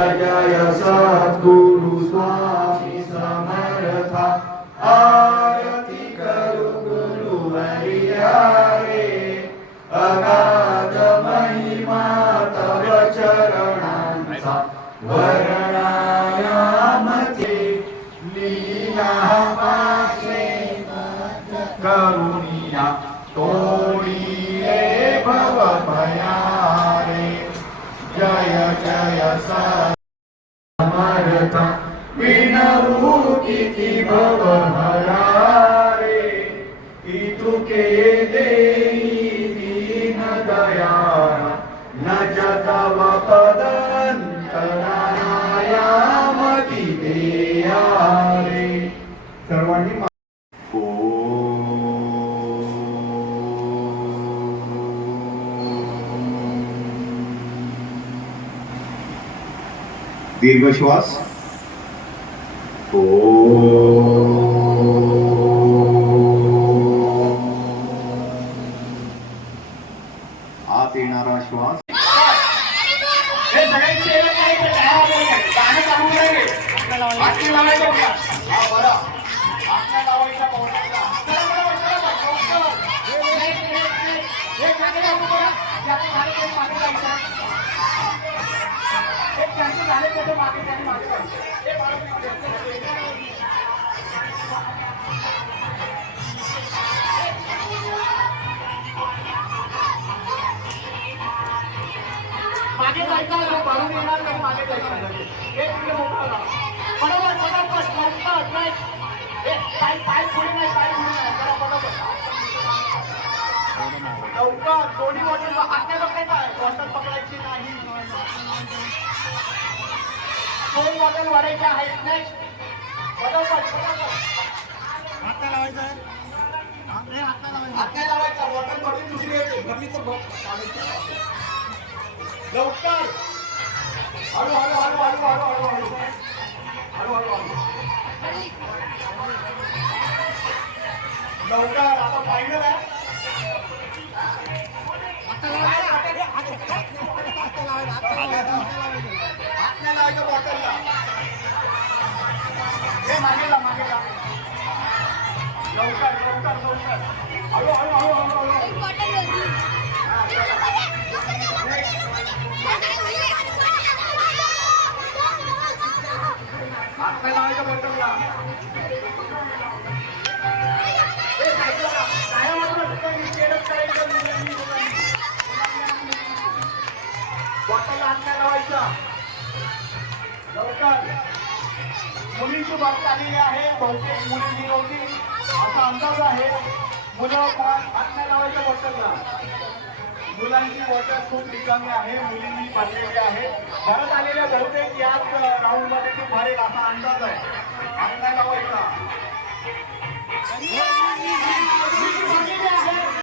जय सद्गुरु स्वामी समर्था। आरती करू गुरुवर्या रे अगाध महिमा तव चरणांचा। वर्णायामते लीला पाशे। करुणिया तोडिये भव भया। समर्था विनऊ किति भव हरारे कितु के दे दीर्घ श्वास आत येणारा श्वास मागे जायचं भरून येणार नाही मागे जायचं हे मोठा बरोबर पटापट लवकर नाही पाय पाय पुढे नाही पाय पुढे नाही. लवकर दोन्ही बॉटल हातने पकडायचा. बॉटल पकडायची नाही. दोन बॉटल वाढायच्या आहेत. बरोबर बरोबर हात लावायचा हात लावायचा. बॉटल भरली दुसरी येते. भरली तर बघ. काढायची. लवकर. हळू हळू हळू हळू हळू हळू हळू हळू. हळू हळू लवकर. आता फायनल आहे. हात मागे मागे लवकर लवकर. मुलींची बातमी आलेली आहे. बहुतेक मुली होती असा अंदाज आहे. मुलं फार हात नाही लावायच्या बॉटलला मुलांची वॉटर खूप रिकामी आहे. मुलींनी भरलेली आहे. भरत आलेल्या बहुतेक याच राऊंडमध्ये ती भरेल असा अंदाज आहे. हात लावायचा